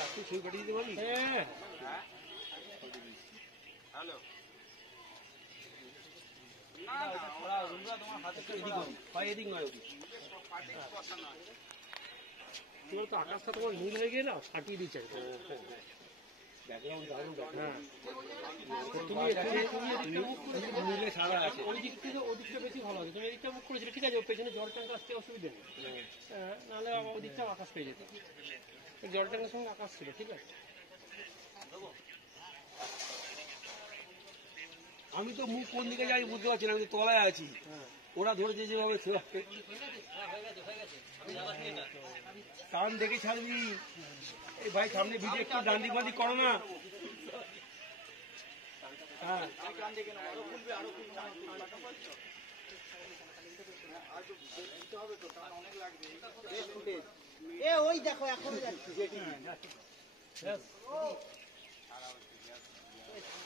রাত্রে ছবি পাঠিয়ে দিতে পারবি? হ্যালো, তোমার তো আকাশটা তোমার নীল হয়ে গিয়ে না ফাটিয়ে দিচ্ছে। ওদিকটা বেশি ভালো আছে, তুমি এদিকটা মুখ করেছিলে ঠিক আছে, পেছনে জল ট্যাঙ্ক আসতে অসুবিধা নেই, নাহলে ওদিকটা আকাশ পেয়ে যেত। জল ট্যাঙ্কের সঙ্গে আকাশ ছিল ঠিক আছে। আমি তো মুখ কোন দিকে যাই বুঝতে পারছি না, আমি তো তলায় আছি, ওরা ধরেছে যেভাবে কান দেখে ছাড়বি। এই ভাই সামনে ভিজে একটু ডান্ডি বান্ডি করো না। হ্যাঁ ওই দেখো এখন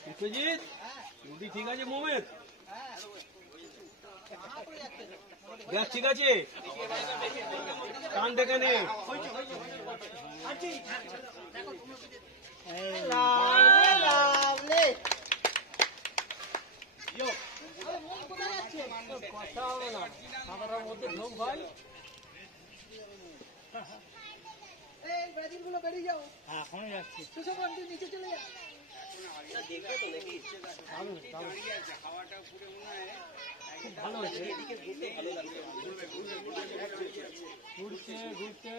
বিশ্বজিৎ রুটি ঠিক আছে? মোমেদ গ্যাস ঠিক আছে? কান দেখে নে। কথা হবে না খাবারের মধ্যে ঢোক ভাই। গুলো বেরিয়ে যাও, এখনই যাচ্ছি। নিচে চলে যাও। খুব ভালো হয়েছে, ঘুরছে ঘুরছে।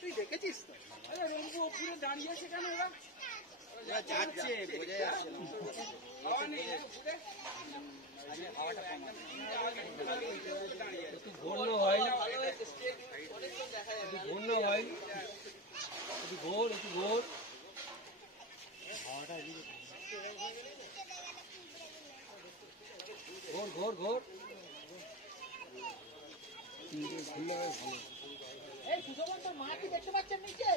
তুই দেখেছিস তো? রঙ্গু ওপরে দাঁড়িয়ে আছে কেন? ওরা যাচ্ছে বোঝা যাচ্ছে একটু ঘোর হয়, ঘোর না হয়, একটু ঘোর, একটু ঘোর। ঘোর ঘোর ঘোর। এই সুশোভন, তোর মা কি দেখতে পাচ্ছেন নিচে?